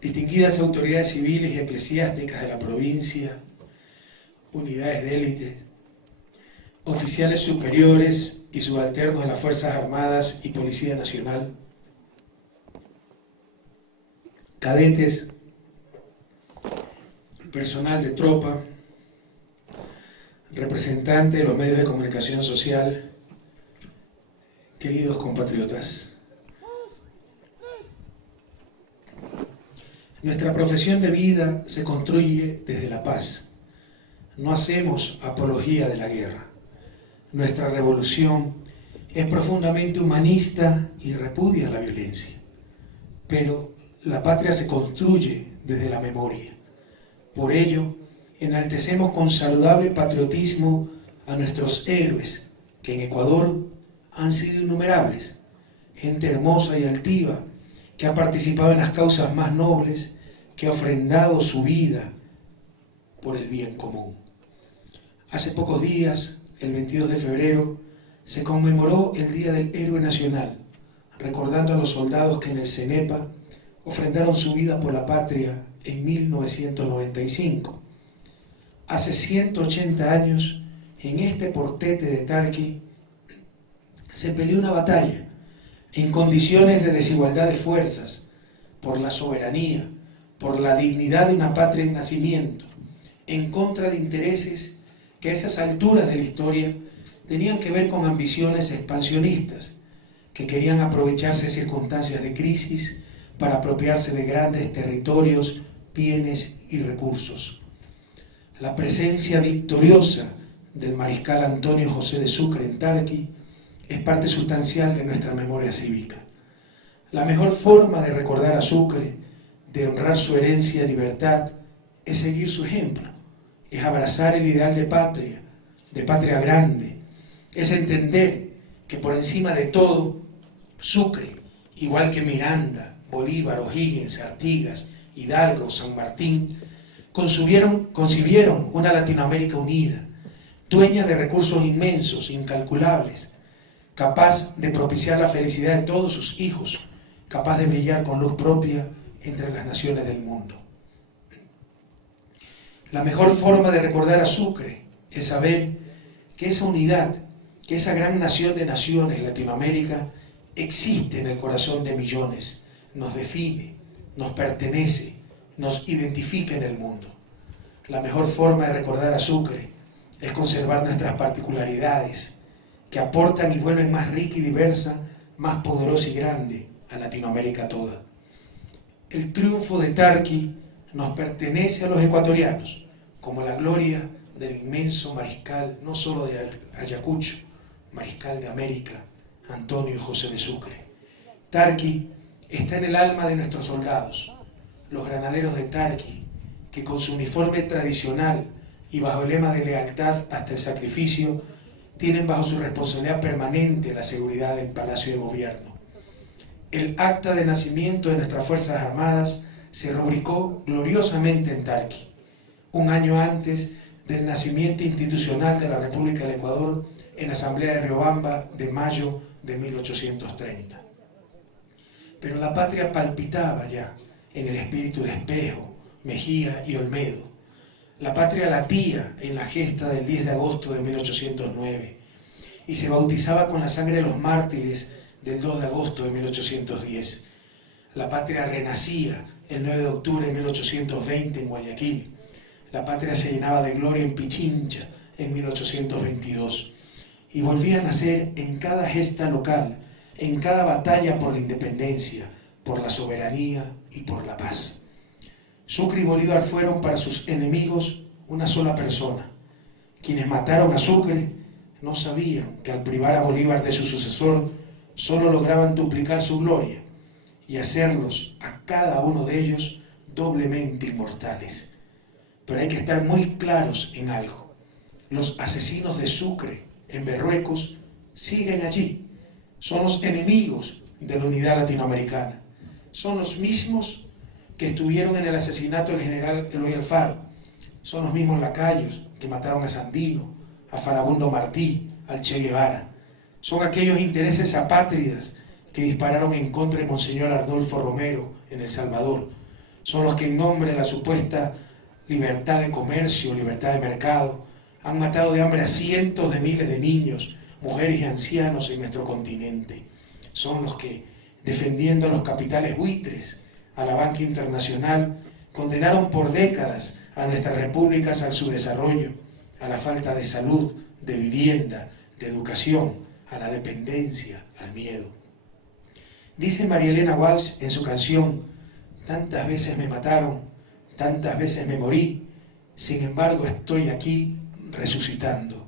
distinguidas autoridades civiles y eclesiásticas de la provincia, unidades de élite, oficiales superiores y subalternos de las Fuerzas Armadas y Policía Nacional, cadetes, personal de tropa, representantes de los medios de comunicación social, queridos compatriotas. Nuestra profesión de vida se construye desde la paz. No hacemos apología de la guerra. Nuestra revolución es profundamente humanista y repudia la violencia. Pero la patria se construye desde la memoria. Por ello, enaltecemos con saludable patriotismo a nuestros héroes, que en Ecuador han sido innumerables, gente hermosa y altiva, que ha participado en las causas más nobles, que ha ofrendado su vida por el bien común. Hace pocos días, el 22 de febrero, se conmemoró el Día del Héroe Nacional, recordando a los soldados que en el CENEPA ofrendaron su vida por la patria en 1995. Hace 180 años, en este portete de Tarqui, se peleó una batalla en condiciones de desigualdad de fuerzas, por la soberanía, por la dignidad de una patria en nacimiento, en contra de intereses que a esas alturas de la historia tenían que ver con ambiciones expansionistas, que querían aprovecharse de circunstancias de crisis para apropiarse de grandes territorios, bienes y recursos. La presencia victoriosa del mariscal Antonio José de Sucre en Tarqui es parte sustancial de nuestra memoria cívica. La mejor forma de recordar a Sucre, de honrar su herencia de libertad, es seguir su ejemplo, es abrazar el ideal de patria grande, es entender que por encima de todo, Sucre, igual que Miranda, Bolívar, O'Higgins, Artigas, Hidalgo, San Martín, concibieron una Latinoamérica unida, dueña de recursos inmensos, incalculables, capaz de propiciar la felicidad de todos sus hijos, capaz de brillar con luz propia entre las naciones del mundo. La mejor forma de recordar a Sucre es saber que esa unidad, que esa gran nación de naciones, Latinoamérica, existe en el corazón de millones, nos define, nos pertenece, nos identifica en el mundo. La mejor forma de recordar a Sucre es conservar nuestras particularidades, que aportan y vuelven más rica y diversa, más poderosa y grande a Latinoamérica toda. El triunfo de Tarqui nos pertenece a los ecuatorianos, como la gloria del inmenso mariscal, no solo de Ayacucho, mariscal de América, Antonio José de Sucre. Tarqui está en el alma de nuestros soldados, los granaderos de Tarqui, que con su uniforme tradicional y bajo el lema de lealtad hasta el sacrificio, tienen bajo su responsabilidad permanente la seguridad del Palacio de Gobierno. El acta de nacimiento de nuestras Fuerzas Armadas se rubricó gloriosamente en Tarqui, un año antes del nacimiento institucional de la República del Ecuador en la Asamblea de Riobamba de mayo de 1830. Pero la patria palpitaba ya en el espíritu de Espejo, Mejía y Olmedo. La patria latía en la gesta del 10 de agosto de 1809 y se bautizaba con la sangre de los mártires del 2 de agosto de 1810. La patria renacía el 9 de octubre de 1820 en Guayaquil. La patria se llenaba de gloria en Pichincha en 1822 y volvía a nacer en cada gesta local, en cada batalla por la independencia, por la soberanía y por la paz. Sucre y Bolívar fueron para sus enemigos una sola persona. Quienes mataron a Sucre no sabían que al privar a Bolívar de su sucesor solo lograban duplicar su gloria y hacerlos a cada uno de ellos doblemente inmortales. Pero hay que estar muy claros en algo. Los asesinos de Sucre en Berruecos siguen allí. Son los enemigos de la unidad latinoamericana. Son los mismos que estuvieron en el asesinato del general Eloy Alfaro. Son los mismos lacayos que mataron a Sandino, a Farabundo Martí, al Che Guevara. Son aquellos intereses apátridas que dispararon en contra de Monseñor Arnolfo Romero en El Salvador. Son los que en nombre de la supuesta libertad de comercio, libertad de mercado, han matado de hambre a cientos de miles de niños, mujeres y ancianos en nuestro continente. Son los que, defendiendo a los capitales buitres, a la banca internacional, condenaron por décadas a nuestras repúblicas al subdesarrollo, a la falta de salud, de vivienda, de educación, a la dependencia, al miedo. Dice María Elena Walsh en su canción: tantas veces me mataron, tantas veces me morí, sin embargo estoy aquí resucitando.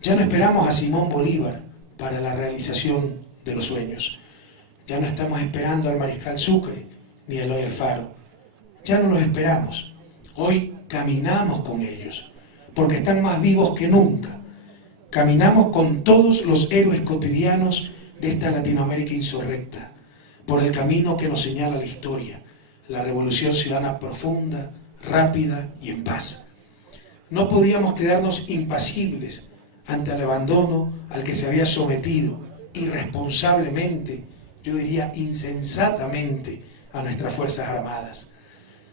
Ya no esperamos a Simón Bolívar para la realización de los sueños. Ya no estamos esperando al Mariscal Sucre ni a Eloy Alfaro. Ya no los esperamos. Hoy caminamos con ellos, porque están más vivos que nunca. Caminamos con todos los héroes cotidianos de esta Latinoamérica insurrecta, por el camino que nos señala la historia, la revolución ciudadana profunda, rápida y en paz. No podíamos quedarnos impasibles ante el abandono al que se había sometido irresponsablemente, yo diría insensatamente, a nuestras Fuerzas Armadas.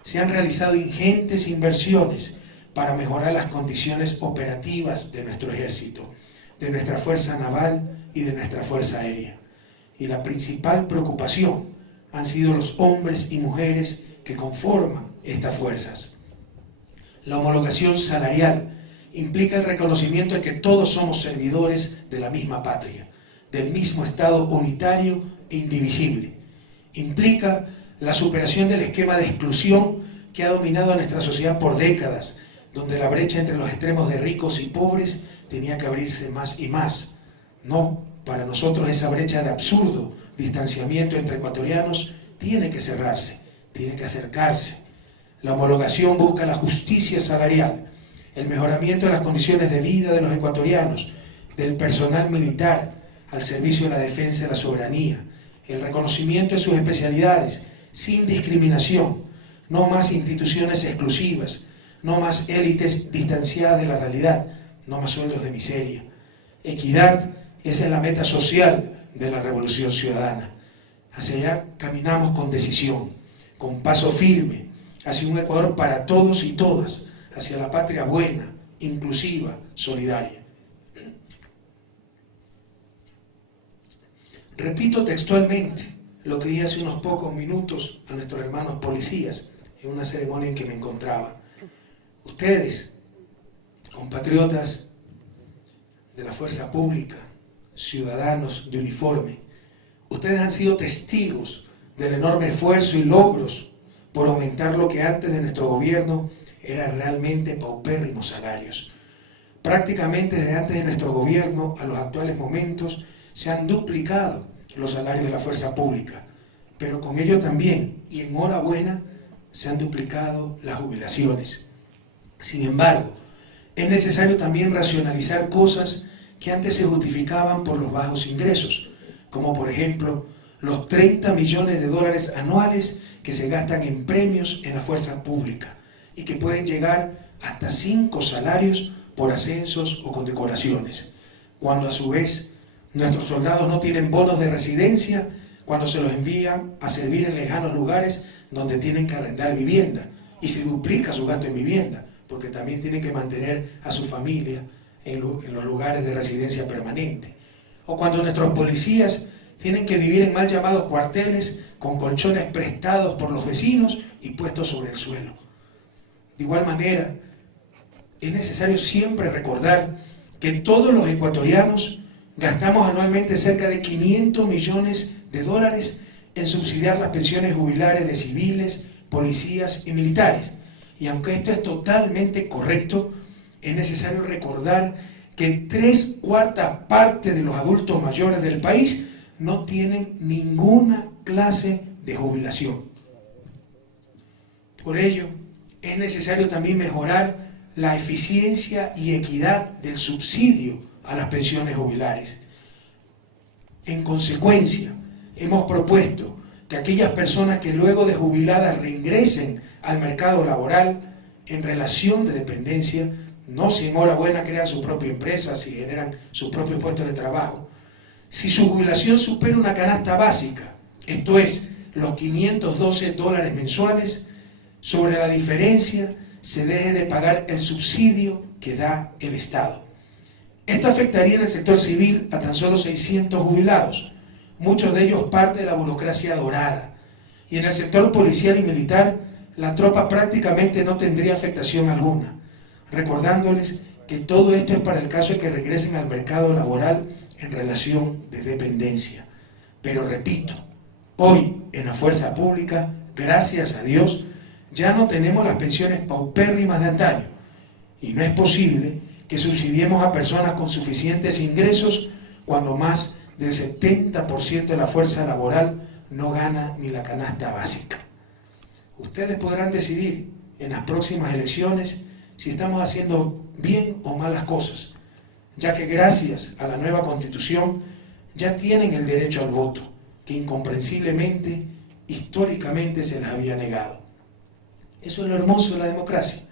Se han realizado ingentes inversiones para mejorar las condiciones operativas de nuestro ejército, de nuestra Fuerza Naval y de nuestra Fuerza Aérea. Y la principal preocupación han sido los hombres y mujeres que conforman estas fuerzas. La homologación salarial implica el reconocimiento de que todos somos servidores de la misma patria, del mismo Estado unitario e indivisible. Implica la superación del esquema de exclusión que ha dominado a nuestra sociedad por décadas, donde la brecha entre los extremos de ricos y pobres tenía que abrirse más y más. No, para nosotros esa brecha de absurdo distanciamiento entre ecuatorianos tiene que cerrarse, tiene que acercarse. La homologación busca la justicia salarial, el mejoramiento de las condiciones de vida de los ecuatorianos, del personal militar al servicio de la defensa de la soberanía, el reconocimiento de sus especialidades sin discriminación, no más instituciones exclusivas, no más élites distanciadas de la realidad, no más sueldos de miseria. Equidad, esa es la meta social de la revolución ciudadana. Hacia allá caminamos con decisión, con paso firme, hacia un Ecuador para todos y todas, hacia la patria buena, inclusiva, solidaria. Repito textualmente lo que dije hace unos pocos minutos a nuestros hermanos policías en una ceremonia en que me encontraba. Ustedes, compatriotas de la fuerza pública, ciudadanos de uniforme, ustedes han sido testigos del enorme esfuerzo y logros por aumentar lo que antes de nuestro gobierno eran realmente paupérrimos salarios. Prácticamente desde antes de nuestro gobierno a los actuales momentos se han duplicado los salarios de la fuerza pública, pero con ello también, y enhorabuena, se han duplicado las jubilaciones. Sin embargo, es necesario también racionalizar cosas que antes se justificaban por los bajos ingresos, como por ejemplo los 30 millones de dólares anuales que se gastan en premios en la fuerza pública y que pueden llegar hasta 5 salarios por ascensos o condecoraciones, cuando a su vez nuestros soldados no tienen bonos de residencia cuando se los envían a servir en lejanos lugares donde tienen que arrendar vivienda y se duplica su gasto en vivienda porque también tienen que mantener a su familia en los lugares de residencia permanente. O cuando nuestros policías tienen que vivir en mal llamados cuarteles con colchones prestados por los vecinos y puestos sobre el suelo. De igual manera, es necesario siempre recordar que todos los ecuatorianos gastamos anualmente cerca de 500 millones de dólares en subsidiar las pensiones jubilares de civiles, policías y militares. Y aunque esto es totalmente correcto, es necesario recordar que 3/4 partes de los adultos mayores del país no tienen ninguna clase de jubilación. Por ello, es necesario también mejorar la eficiencia y equidad del subsidio a las pensiones jubilares. En consecuencia, hemos propuesto que aquellas personas que luego de jubiladas reingresen al mercado laboral en relación de dependencia, no si enhorabuena crean su propia empresa, si generan sus propios puestos de trabajo, si su jubilación supera una canasta básica, esto es, los $512 mensuales, sobre la diferencia se deje de pagar el subsidio que da el Estado. Esto afectaría en el sector civil a tan solo 600 jubilados, muchos de ellos parte de la burocracia dorada. Y en el sector policial y militar, la tropa prácticamente no tendría afectación alguna, recordándoles que todo esto es para el caso de que regresen al mercado laboral en relación de dependencia. Pero repito, hoy en la fuerza pública, gracias a Dios, ya no tenemos las pensiones paupérrimas de antaño, y no es posible que subsidiemos a personas con suficientes ingresos cuando más del 70% de la fuerza laboral no gana ni la canasta básica. Ustedes podrán decidir en las próximas elecciones si estamos haciendo bien o malas cosas, ya que gracias a la nueva Constitución ya tienen el derecho al voto, que incomprensiblemente, históricamente se les había negado. Eso es lo hermoso de la democracia.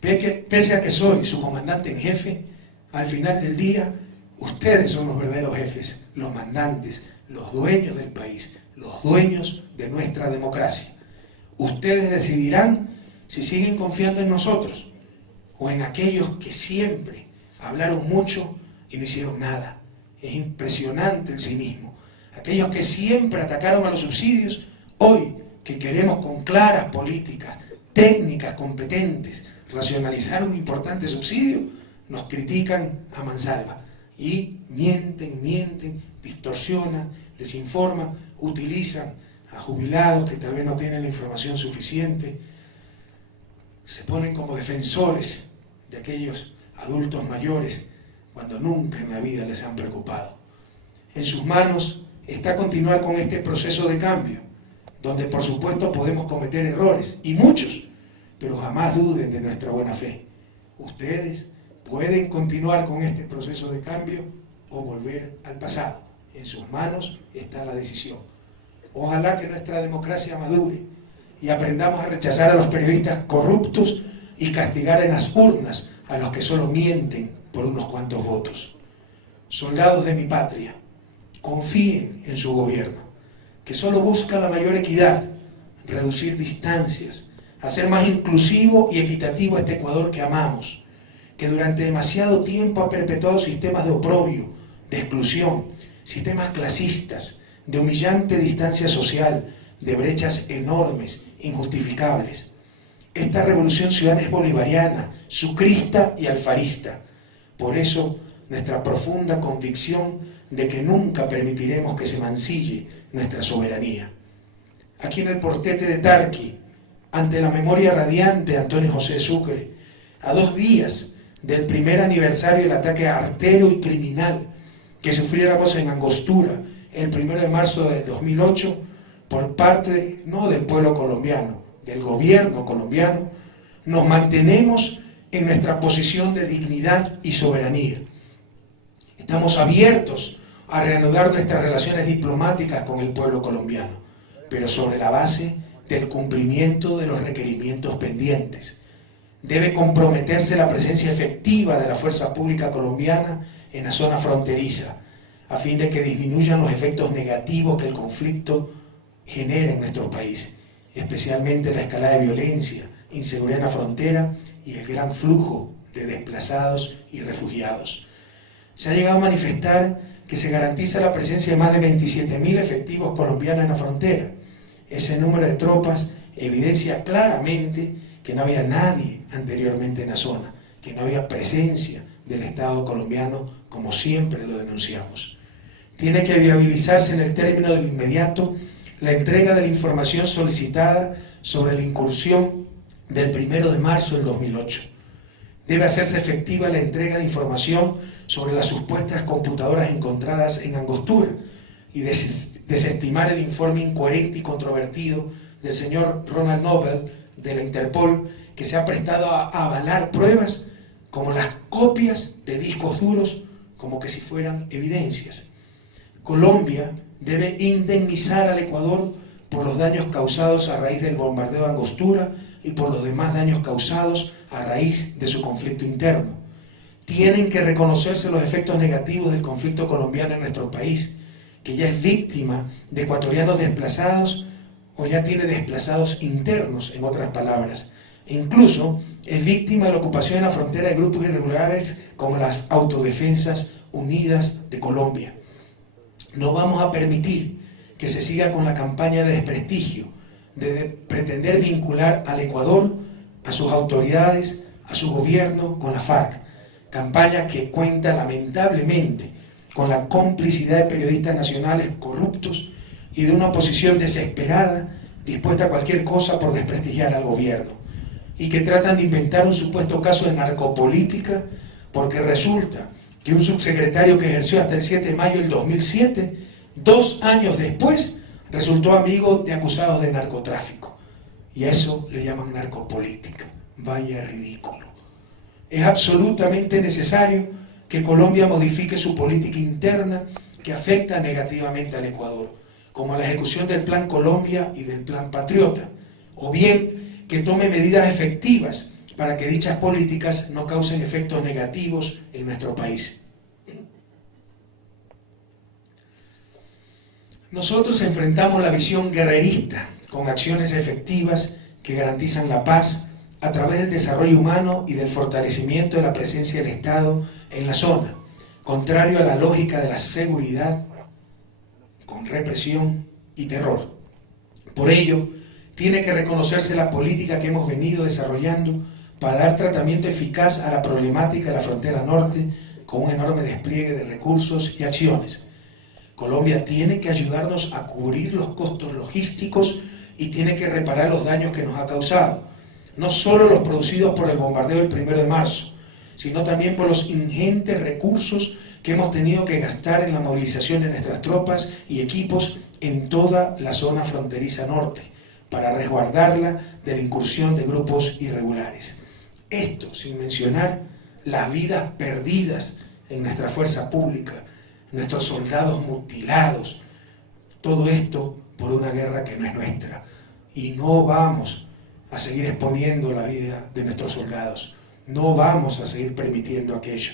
Pese a que soy su comandante en jefe, al final del día, ustedes son los verdaderos jefes, los mandantes, los dueños del país, los dueños de nuestra democracia. Ustedes decidirán si siguen confiando en nosotros o en aquellos que siempre hablaron mucho y no hicieron nada. Es impresionante el cinismo. Aquellos que siempre atacaron a los subsidios, hoy que queremos con claras políticas, técnicas competentes, racionalizar un importante subsidio, nos critican a mansalva y mienten, distorsionan, desinforman, utilizan a jubilados que tal vez no tienen la información suficiente, se ponen como defensores de aquellos adultos mayores cuando nunca en la vida les han preocupado. En sus manos está continuar con este proceso de cambio, donde por supuesto podemos cometer errores, y muchos, pero jamás duden de nuestra buena fe. Ustedes pueden continuar con este proceso de cambio o volver al pasado. En sus manos está la decisión. Ojalá que nuestra democracia madure y aprendamos a rechazar a los periodistas corruptos y castigar en las urnas a los que solo mienten por unos cuantos votos. Soldados de mi patria, confíen en su gobierno, que solo busca la mayor equidad, reducir distancias, hacer más inclusivo y equitativo a este Ecuador que amamos, que durante demasiado tiempo ha perpetuado sistemas de oprobio, de exclusión, sistemas clasistas, de humillante distancia social, de brechas enormes, injustificables. Esta revolución ciudadana es bolivariana, sucrista y alfarista. Por eso, nuestra profunda convicción de que nunca permitiremos que se mancille nuestra soberanía. Aquí en el portete de Tarqui, ante la memoria radiante de Antonio José Sucre, a 2 días del primer aniversario del ataque artero y criminal que sufriéramos en Angostura el 1 de marzo del 2008 por parte, no del pueblo colombiano, del gobierno colombiano, nos mantenemos en nuestra posición de dignidad y soberanía. Estamos abiertos a reanudar nuestras relaciones diplomáticas con el pueblo colombiano, pero sobre la base del cumplimiento de los requerimientos pendientes. Debe comprometerse la presencia efectiva de la fuerza pública colombiana en la zona fronteriza, a fin de que disminuyan los efectos negativos que el conflicto genera en nuestro país, especialmente la escalada de violencia, inseguridad en la frontera y el gran flujo de desplazados y refugiados. Se ha llegado a manifestar que se garantiza la presencia de más de 27.000 efectivos colombianos en la frontera. Ese número de tropas evidencia claramente que no había nadie anteriormente en la zona, que no había presencia del Estado colombiano como siempre lo denunciamos. Tiene que viabilizarse en el término de lo inmediato la entrega de la información solicitada sobre la incursión del 1 de marzo del 2008. Debe hacerse efectiva la entrega de información sobre las supuestas computadoras encontradas en Angostura y desestimar el informe incoherente y controvertido del señor Ronald Nobel de la Interpol, que se ha prestado a avalar pruebas como las copias de discos duros como que si fueran evidencias. Colombia debe indemnizar al Ecuador por los daños causados a raíz del bombardeo de Angostura y por los demás daños causados a raíz de su conflicto interno. Tienen que reconocerse los efectos negativos del conflicto colombiano en nuestro país, que ya es víctima de ecuatorianos desplazados o ya tiene desplazados internos, en otras palabras. E incluso es víctima de la ocupación en la frontera de grupos irregulares como las Autodefensas Unidas de Colombia. No vamos a permitir que se siga con la campaña de desprestigio, de pretender vincular al Ecuador, a sus autoridades, a su gobierno con la FARC. Campaña que cuenta lamentablemente con la complicidad de periodistas nacionales corruptos y de una oposición desesperada, dispuesta a cualquier cosa por desprestigiar al gobierno, y que tratan de inventar un supuesto caso de narcopolítica, porque resulta que un subsecretario que ejerció hasta el 7 de mayo del 2007, 2 años después, resultó amigo de acusados de narcotráfico. Y a eso le llaman narcopolítica. Vaya ridículo. Es absolutamente necesario que Colombia modifique su política interna que afecta negativamente al Ecuador, como la ejecución del Plan Colombia y del Plan Patriota, o bien que tome medidas efectivas para que dichas políticas no causen efectos negativos en nuestro país. Nosotros enfrentamos la visión guerrerista con acciones efectivas que garantizan la paz a través del desarrollo humano y del fortalecimiento de la presencia del Estado en la zona, contrario a la lógica de la seguridad con represión y terror. Por ello, tiene que reconocerse la política que hemos venido desarrollando para dar tratamiento eficaz a la problemática de la frontera norte con un enorme despliegue de recursos y acciones. Colombia tiene que ayudarnos a cubrir los costos logísticos y tiene que reparar los daños que nos ha causado, no solo los producidos por el bombardeo del 1 de marzo, sino también por los ingentes recursos que hemos tenido que gastar en la movilización de nuestras tropas y equipos en toda la zona fronteriza norte, para resguardarla de la incursión de grupos irregulares. Esto sin mencionar las vidas perdidas en nuestra fuerza pública, nuestros soldados mutilados, todo esto por una guerra que no es nuestra. Y no vamos a seguir exponiendo la vida de nuestros soldados, no vamos a seguir permitiendo aquello.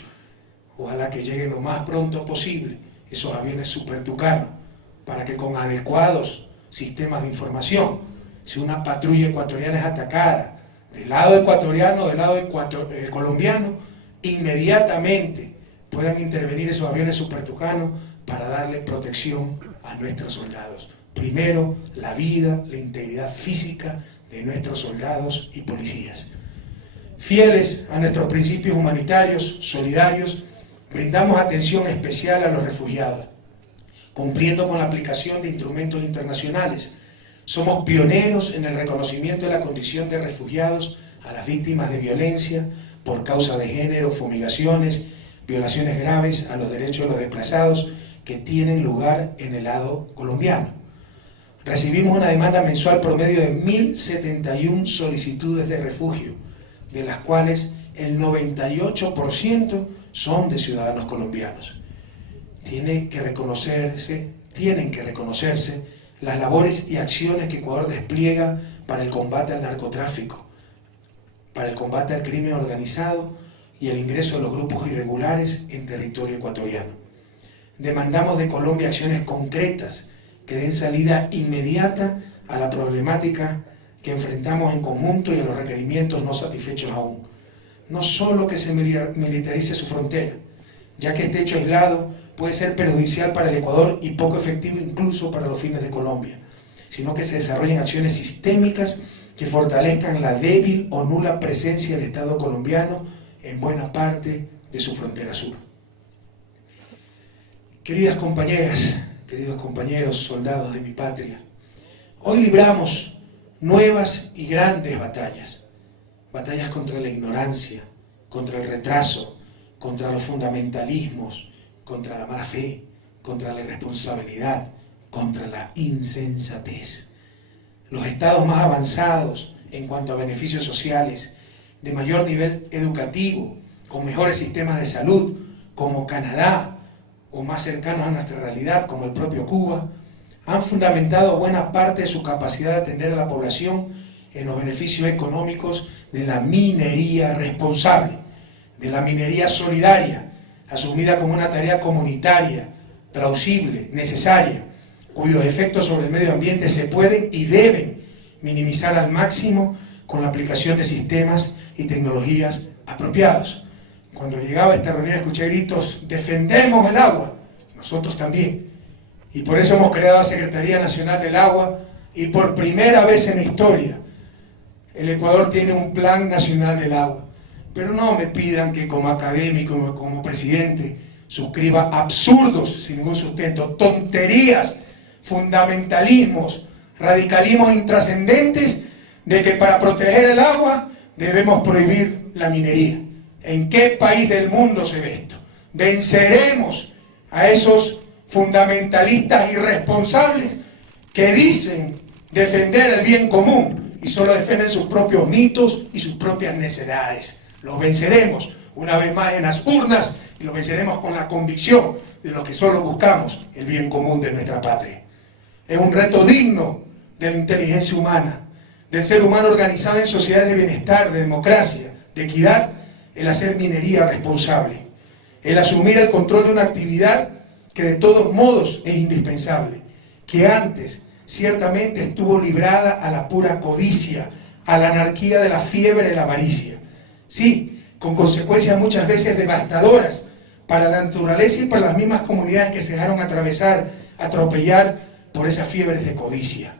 Ojalá que lleguen lo más pronto posible esos aviones Super Tucano, para que con adecuados sistemas de información, si una patrulla ecuatoriana es atacada, del lado ecuatoriano, del lado colombiano, inmediatamente puedan intervenir esos aviones Super Tucano para darle protección a nuestros soldados. Primero, la vida, la integridad física de nuestros soldados y policías. Fieles a nuestros principios humanitarios, solidarios, brindamos atención especial a los refugiados, cumpliendo con la aplicación de instrumentos internacionales. Somos pioneros en el reconocimiento de la condición de refugiados a las víctimas de violencia por causa de género, fumigaciones, violaciones graves a los derechos de los desplazados que tienen lugar en el lado colombiano. Recibimos una demanda mensual promedio de 1.071 solicitudes de refugio, de las cuales el 98% son de ciudadanos colombianos. Tienen que reconocerse las labores y acciones que Ecuador despliega para el combate al narcotráfico, para el combate al crimen organizado y el ingreso de los grupos irregulares en territorio ecuatoriano. Demandamos de Colombia acciones concretas que den salida inmediata a la problemática que enfrentamos en conjunto y a los requerimientos no satisfechos aún. No solo que se militarice su frontera, ya que este hecho aislado puede ser perjudicial para el Ecuador y poco efectivo incluso para los fines de Colombia, sino que se desarrollen acciones sistémicas que fortalezcan la débil o nula presencia del Estado colombiano en buena parte de su frontera sur. Queridas compañeras, queridos compañeros, soldados de mi patria, hoy libramos nuevas y grandes batallas. Batallas contra la ignorancia, contra el retraso, contra los fundamentalismos, contra la mala fe, contra la irresponsabilidad, contra la insensatez. Los estados más avanzados en cuanto a beneficios sociales, de mayor nivel educativo, con mejores sistemas de salud, como Canadá, o más cercanos a nuestra realidad, como el propio Cuba, han fundamentado buena parte de su capacidad de atender a la población en los beneficios económicos de la minería responsable, de la minería solidaria, asumida como una tarea comunitaria, plausible, necesaria, cuyos efectos sobre el medio ambiente se pueden y deben minimizar al máximo con la aplicación de sistemas y tecnologías apropiados. Cuando llegaba a esta reunión escuché gritos: defendemos el agua, nosotros también. Y por eso hemos creado la Secretaría Nacional del Agua, y por primera vez en la historia el Ecuador tiene un Plan Nacional del Agua. Pero no me pidan que como académico, como presidente, suscriba absurdos sin ningún sustento, tonterías, fundamentalismos, radicalismos intrascendentes de que para proteger el agua debemos prohibir la minería. ¿En qué país del mundo se ve esto? Venceremos a esos fundamentalistas irresponsables que dicen defender el bien común y solo defienden sus propios mitos y sus propias necedades. Los venceremos una vez más en las urnas, y los venceremos con la convicción de los que solo buscamos el bien común de nuestra patria. Es un reto digno de la inteligencia humana, del ser humano organizado en sociedades de bienestar, de democracia, de equidad, el hacer minería responsable, el asumir el control de una actividad que de todos modos es indispensable, que antes ciertamente estuvo librada a la pura codicia, a la anarquía de la fiebre de la avaricia. Sí, con consecuencias muchas veces devastadoras para la naturaleza y para las mismas comunidades que se dejaron atropellar por esas fiebres de codicia.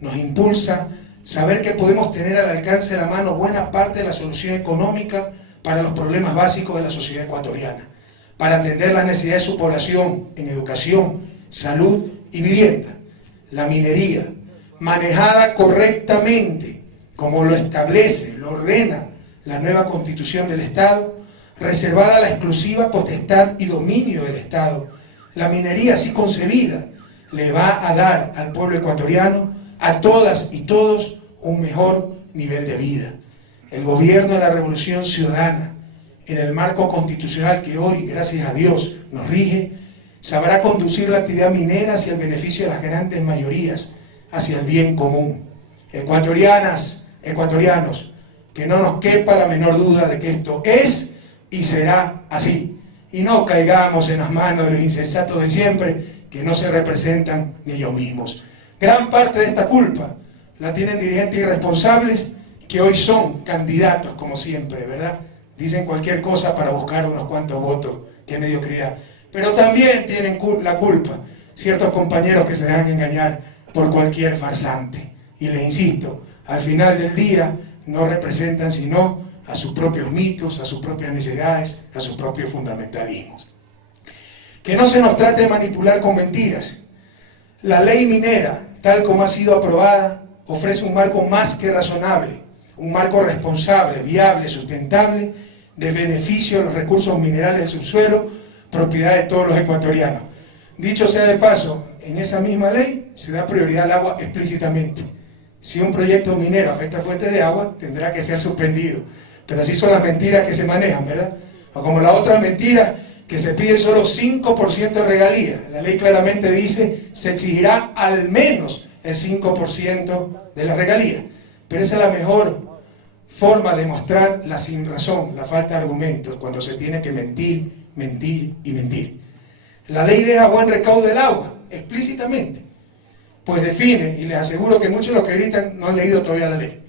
Nos impulsa saber que podemos tener al alcance de la mano buena parte de la solución económica para los problemas básicos de la sociedad ecuatoriana, para atender las necesidades de su población en educación, salud y vivienda. La minería, manejada correctamente, como lo establece, lo ordena la nueva Constitución del Estado, reservada a la exclusiva potestad y dominio del Estado, la minería así concebida le va a dar al pueblo ecuatoriano, a todas y todos, un mejor nivel de vida. El gobierno de la Revolución Ciudadana, en el marco constitucional que hoy, gracias a Dios, nos rige, sabrá conducir la actividad minera hacia el beneficio de las grandes mayorías, hacia el bien común. Ecuatorianas, ecuatorianos, que no nos quepa la menor duda de que esto es y será así. Y no caigamos en las manos de los insensatos de siempre, que no se representan ni ellos mismos. Gran parte de esta culpa la tienen dirigentes irresponsables que hoy son candidatos, como siempre, ¿verdad? Dicen cualquier cosa para buscar unos cuantos votos. ¡Qué mediocridad! Pero también tienen la culpa ciertos compañeros que se dejan engañar por cualquier farsante. Y les insisto, al final del día no representan sino a sus propios mitos, a sus propias necesidades, a sus propios fundamentalismos. Que no se nos trate de manipular con mentiras. La ley minera, tal como ha sido aprobada, ofrece un marco más que razonable, un marco responsable, viable, sustentable, de beneficio de los recursos minerales del subsuelo, propiedad de todos los ecuatorianos. Dicho sea de paso, en esa misma ley se da prioridad al agua explícitamente. Si un proyecto minero afecta fuentes de agua, tendrá que ser suspendido. Pero así son las mentiras que se manejan, ¿verdad? O como la otra mentira, que se pide solo 5% de regalía. La ley claramente dice, se exigirá al menos el 5% de la regalía. Pero esa es la mejor forma de mostrar la sinrazón, la falta de argumentos, cuando se tiene que mentir, mentir y mentir. La ley deja buen recaudo del agua, explícitamente. Pues define, y les aseguro que muchos de los que gritan no han leído todavía la ley,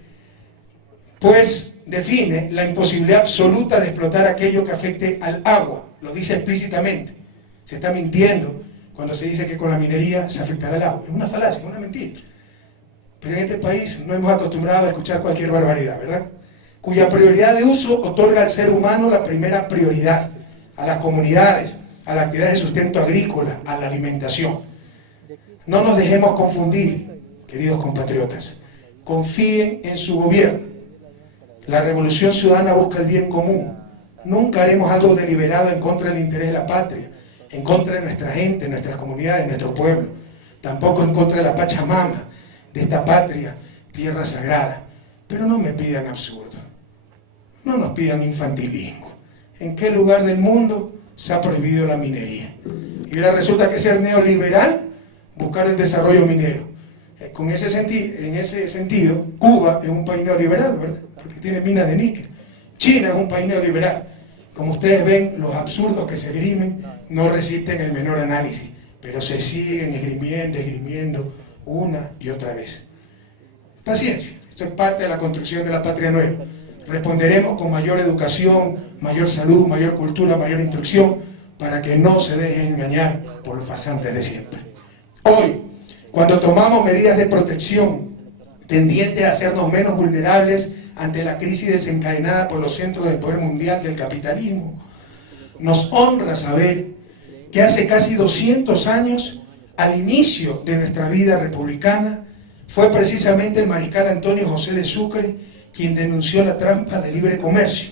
pues define la imposibilidad absoluta de explotar aquello que afecte al agua. Lo dice explícitamente. Se está mintiendo cuando se dice que con la minería se afectará el agua. Es una falacia, es una mentira. Pero en este país no hemos acostumbrado a escuchar cualquier barbaridad, ¿verdad? Cuya prioridad de uso otorga al ser humano la primera prioridad, a las comunidades, a la actividad de sustento agrícola, a la alimentación. No nos dejemos confundir, queridos compatriotas. Confíen en su gobierno. La Revolución Ciudadana busca el bien común. Nunca haremos algo deliberado en contra del interés de la patria, en contra de nuestra gente, nuestras comunidades, nuestro pueblo. Tampoco en contra de la Pachamama, de esta patria, tierra sagrada. Pero no me pidan absurdo. No nos pidan infantilismo. ¿En qué lugar del mundo se ha prohibido la minería? Y ahora resulta que ser neoliberal, buscar el desarrollo minero. En ese sentido, Cuba es un país neoliberal, ¿verdad? Porque tiene minas de níquel. China es un país neoliberal. Como ustedes ven, los absurdos que se esgrimen no resisten el menor análisis. pero se siguen esgrimiendo una y otra vez. Paciencia, esto es parte de la construcción de la patria nueva. Responderemos con mayor educación, mayor salud, mayor cultura, mayor instrucción, para que no se dejen engañar por los farsantes de siempre. Hoy, cuando tomamos medidas de protección tendientes a hacernos menos vulnerables ante la crisis desencadenada por los centros del poder mundial del capitalismo, nos honra saber que hace casi 200 años, al inicio de nuestra vida republicana, fue precisamente el mariscal Antonio José de Sucre quien denunció la trampa del libre comercio,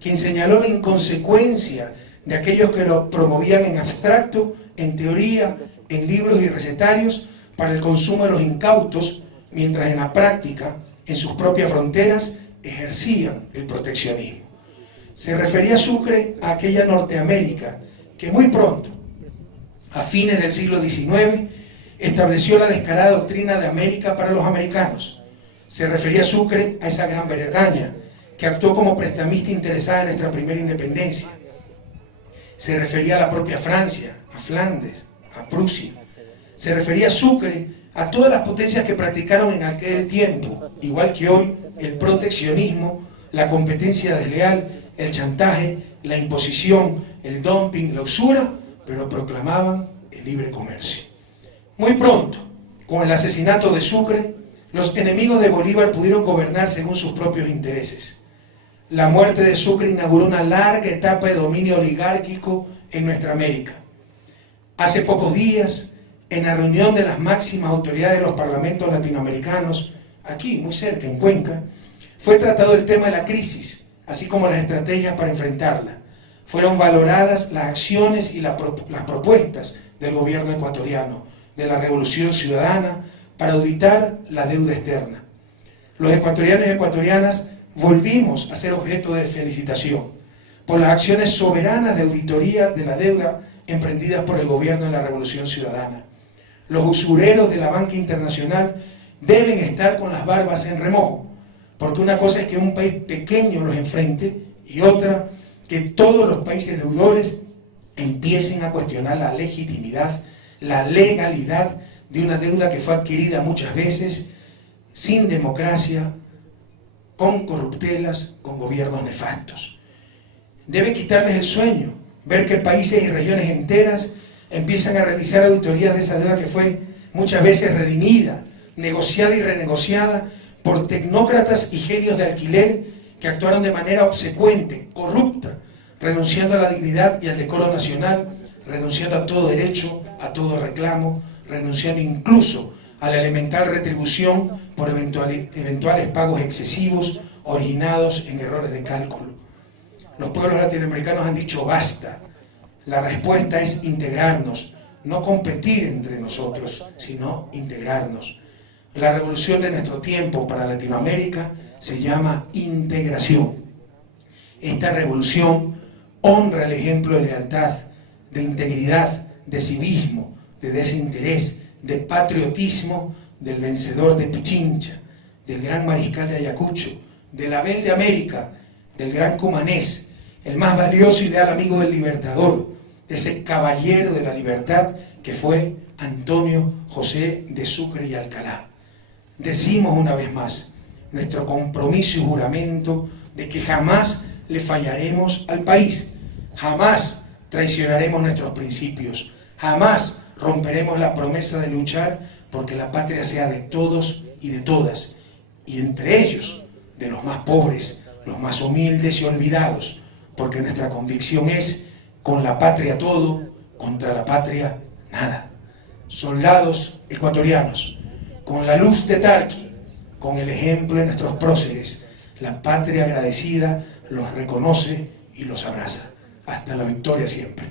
quien señaló la inconsecuencia de aquellos que lo promovían en abstracto, en teoría, en libros y recetarios para el consumo de los incautos, mientras en la práctica, en sus propias fronteras, ejercían el proteccionismo. Se refería Sucre a aquella Norteamérica que muy pronto, a fines del siglo XIX, estableció la descarada doctrina de América para los americanos. Se refería Sucre a esa Gran Bretaña que actuó como prestamista interesada en nuestra primera independencia. Se refería a la propia Francia, a Flandes, a Prusia. Se refería Sucre a todas las potencias que practicaron en aquel tiempo, igual que hoy, el proteccionismo, la competencia desleal, el chantaje, la imposición, el dumping, la usura, pero proclamaban el libre comercio. Muy pronto, con el asesinato de Sucre, los enemigos de Bolívar pudieron gobernar según sus propios intereses. La muerte de Sucre inauguró una larga etapa de dominio oligárquico en nuestra América. Hace pocos días, en la reunión de las máximas autoridades de los parlamentos latinoamericanos, aquí muy cerca, en Cuenca, fue tratado el tema de la crisis, así como las estrategias para enfrentarla. Fueron valoradas las acciones y las propuestas del gobierno ecuatoriano, de la Revolución Ciudadana, para auditar la deuda externa. Los ecuatorianos y ecuatorianas volvimos a ser objeto de felicitación por las acciones soberanas de auditoría de la deuda emprendidas por el gobierno de la Revolución Ciudadana. Los usureros de la banca internacional deben estar con las barbas en remojo, porque una cosa es que un país pequeño los enfrente y otra que todos los países deudores empiecen a cuestionar la legitimidad, la legalidad de una deuda que fue adquirida muchas veces sin democracia, con corruptelas, con gobiernos nefastos. Debe quitarles el sueño, ver que países y regiones enteras empiezan a realizar auditorías de esa deuda que fue muchas veces redimida, negociada y renegociada por tecnócratas y genios de alquiler que actuaron de manera obsecuente, corrupta, renunciando a la dignidad y al decoro nacional, renunciando a todo derecho, a todo reclamo, renunciando incluso a la elemental retribución por eventuales pagos excesivos originados en errores de cálculo. Los pueblos latinoamericanos han dicho basta. La respuesta es integrarnos, no competir entre nosotros, sino integrarnos. La revolución de nuestro tiempo para Latinoamérica se llama integración. Esta revolución honra el ejemplo de lealtad, de integridad, de civismo, de desinterés, de patriotismo del vencedor de Pichincha, del gran mariscal de Ayacucho, del Abel de América, del gran Cumanés, el más valioso y leal amigo del Libertador, de ese caballero de la libertad que fue Antonio José de Sucre y Alcalá. Decimos una vez más nuestro compromiso y juramento de que jamás le fallaremos al país, jamás traicionaremos nuestros principios, jamás romperemos la promesa de luchar porque la patria sea de todos y de todas, y entre ellos de los más pobres, los más humildes y olvidados, porque nuestra convicción es: con la patria todo, contra la patria nada. Soldados ecuatorianos, con la luz de Tarqui, con el ejemplo de nuestros próceres, la patria agradecida los reconoce y los abraza. Hasta la victoria siempre.